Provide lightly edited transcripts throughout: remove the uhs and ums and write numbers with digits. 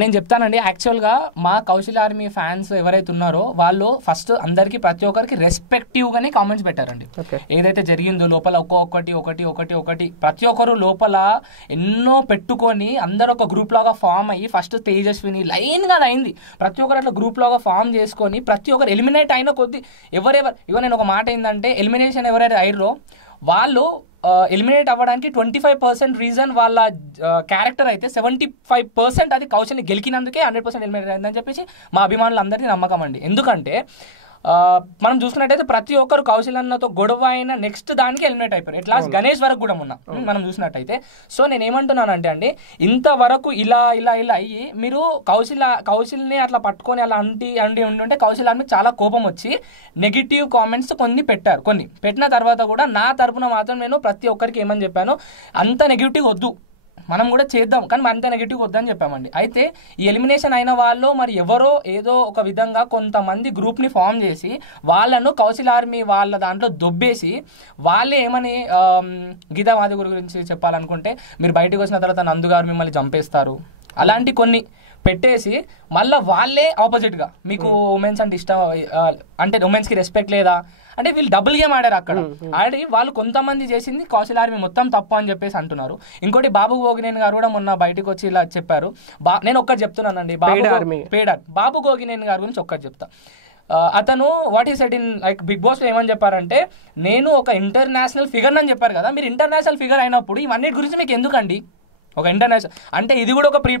నేను చెప్తానండి. యాక్చువల్గా మా కౌశల్ ఆర్మీ ఫ్యాన్స్ ఎవరైతే ఉన్నారో వాళ్ళు ఫస్ట్ అందరికి ప్రతి ఒక్కరికి రెస్పెక్టివ్ గానే కామెంట్స్ పెట్టారండి. ఏదైతే జరిగిందో లోపల ఒకటి ప్రతి ఒక్కరు లోపల ఎన్నో పెట్టుకొని అందరూ ఒక గ్రూప్ లాగా ఫామ్ అయ్యి ఫస్ట్ తేజస్విని లైన్ గా అయింది. ప్రతి ఒక్కరు అట్లా గ్రూప్ లాగా ఫామ్ చేసుకొని ప్రతి ఒక్కరు ఎలిమినేట్ అయిన కొద్ది ఇవ నేను ఒక మాట ఏంటంటే ఎలిమినేషన్ ఎవరైతే అయ్యారో వాళ్ళు ఎలిమినేట్ అవ్వడానికి 25% రీజన్ వాళ్ళ క్యారెక్టర్ అయితే 75% అది కౌశల్ని గెలికినందుకే 100% ఎలిమినేట్ అయిందని చెప్పేసి మా అభిమానులు అందరినీ నమ్మకం అండి. ఎందుకంటే మనం చూసుకున్నట్టయితే ప్రతి ఒక్కరు కౌశల్ అన్నతో గొడవ అయిన నెక్స్ట్ దానికి ఎలిమినేట్ అయిపోయారు. ఎట్లా గణేష్ వరకు కూడా ఉన్నా మనం చూసినట్టయితే. సో నేను ఏమంటున్నానంటే అండి, ఇంతవరకు ఇలా అయ్యి మీరు కౌశల్ని అట్లా పట్టుకొని అలా అండి ఉంటే కౌశల్ ఆర్మీ చాలా కోపం వచ్చి నెగిటివ్ కామెంట్స్ కొన్ని పెట్టిన తర్వాత కూడా నా తరపున మాత్రం నేను ప్రతి ఒక్కరికి ఏమని చెప్పాను, అంత నెగిటివ్ వద్దు, మనం కూడా చేద్దాం కానీ అంత నెగిటివ్ వద్దని చెప్పామండి. అయితే ఈ ఎలిమినేషన్ అయిన వాళ్ళు మరి ఎవరో ఏదో ఒక విధంగా కొంతమంది గ్రూప్ని ఫామ్ చేసి వాళ్ళను కౌశల్ ఆర్మీ వాళ్ళ దాంట్లో దొబ్బేసి వాళ్ళే ఏమని గీతా మాధవి గురించి చెప్పాలనుకుంటే మీరు బయటకు వచ్చిన తర్వాత నందు గారు మిమ్మల్ని చంపేస్తారు అలాంటి కొన్ని పెట్టేసి మళ్ళీ వాళ్ళే ఆపోజిట్గా మీకు ఉమెన్స్ అంటే ఇష్టం అంటే ఉమెన్స్కి రెస్పెక్ట్ లేదా అంటే వీళ్ళు డబుల్ గేమ్ ఆడారు. అక్కడ ఆడి వాళ్ళు కొంతమంది చేసింది కౌశల్ ఆర్మీ మొత్తం తప్పు అని చెప్పేసి అంటున్నారు. ఇంకోటి బాబు గోగినేని గారు కూడా మొన్న బయటకు వచ్చి ఇలా చెప్పారు. నేను ఒక్కటి చెప్తున్నానండి, బాబు గోగినేని గారి గురించి ఒక్కటి చెప్తా. అతను what he said in like Bigg Boss లో ఏమని చెప్పారంటే, నేను ఒక ఇంటర్నేషనల్ ఫిగర్ అని చెప్పారు కదా, మీరు ఇంటర్నేషనల్ ఫిగర్ అయినప్పుడు ఇవన్నిటి గురించి మీకు ఎందుకండి, ఒక ఇంటర్నేషనల్ అంటే ఇది కూడా ఒక ప్రీ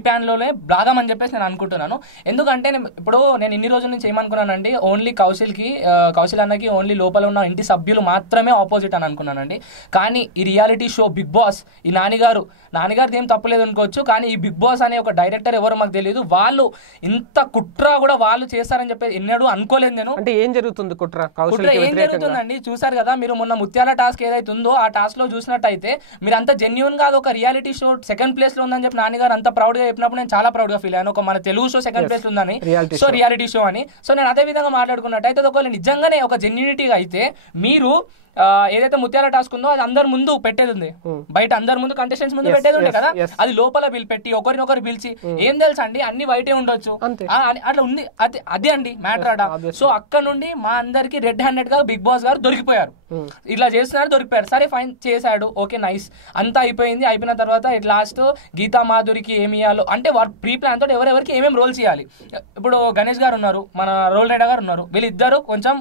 ప్లాన్లోనే భాగమని చెప్పేసి నేను అనుకుంటున్నాను. ఎందుకంటే ఇప్పుడు నేను ఇన్ని రోజుల నుంచి ఏమనుకున్నానండి, ఓన్లీ కౌశల్ అన్నకి ఓన్లీ లోపల ఉన్న ఇంటి సభ్యులు మాత్రమే ఆపోజిట్ అని అనుకున్నానండి. కానీ ఈ రియాలిటీ షో బిగ్ బాస్ ఈ నాన్నగారిది ఏం తప్పలేదు అనుకోవచ్చు, కానీ ఈ బిగ్ బాస్ అనే ఒక డైరెక్టర్ ఎవరో మాకు తెలియదు, వాళ్ళు ఇంత కుట్ర కూడా వాళ్ళు చేస్తారని చెప్పేసి ఎన్నడూ అనుకోలేదు నేను. అంటే ఏం జరుగుతుంది కుట్ర ఏం జరుగుతుందండి చూసారు కదా మీరు, మొన్న ముత్యాల టాస్క్ ఏదైతే ఉందో ఆ టాస్క్ లో చూసినట్టయితే మీరు అంత జెన్యూన్ గా ఒక రియాలిటీ షో సెకండ్ ప్లేస్ లో ఉందని చెప్పి నాన్నగారు అంత ప్రౌడ్ గా చెప్పినప్పుడు నేను చాలా ప్రౌడ్ గా ఫీల్ అయ్యాను. ఒక మన తెలుగు షో సెకండ్ ప్లేస్ ఉందని, సో రియాలిటీ షో అని. సో నేను అదే విధంగా మాట్లాడుకున్నట్టయితే ఒకవేళ నిజంగానే ఒక జెన్యూనిటీగా అయితే మీరు ఏదైతే ముత్యాల టాస్క్ ఉందో అది అందరి ముందు పెట్టేది ఉంది, బయట అందరి ముందు కంటెస్టెంట్స్ ముందు పెట్టేది ఉండే కదా, అది లోపల పెట్టి ఒకరినొకరు పిలిచి ఏం తెలుసా అండి అన్ని బయటే ఉండొచ్చు అట్లా ఉంది. అదే అండి మ్యాటర్ అడ. సో అక్కడ నుండి మా అందరికి రెడ్ హ్యాండెడ్ గా బిగ్ బాస్ గారు దొరికిపోయారు, ఇట్లా చేస్తున్నారు దొరికిపోయారు. సరే ఫైన్ చేశాడు, ఓకే నైస్, అంతా అయిపోయింది. అయిపోయిన తర్వాత లాస్ట్ గీతా మాధురికి ఏమి ఇవ్వాలో అంటే వారు ప్రీ ప్లాన్ తోటి ఎవరెవరికి ఏమేమి రోల్స్ ఇవ్వాలి. ఇప్పుడు గణేష్ గారు ఉన్నారు, మన రోల్ రైడర్ గారు ఉన్నారు, వీళ్ళిద్దరు కొంచెం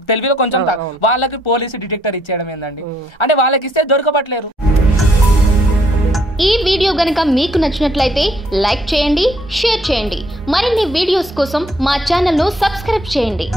తెలివిలో కొంచెం వాళ్ళకి పోలీసు డిటెక్టర్ ఇచ్చేయడం ఏందండి, అంటే వాళ్ళకి ఇస్తే దొరకబట్టలేరు. ఈ వీడియో గనుక మీకు నచ్చినట్లయితే లైక్ చేయండి, షేర్ చేయండి. మరిన్ని వీడియోస్ కోసం మా ఛానల్ను సబ్స్క్రైబ్ చేయండి.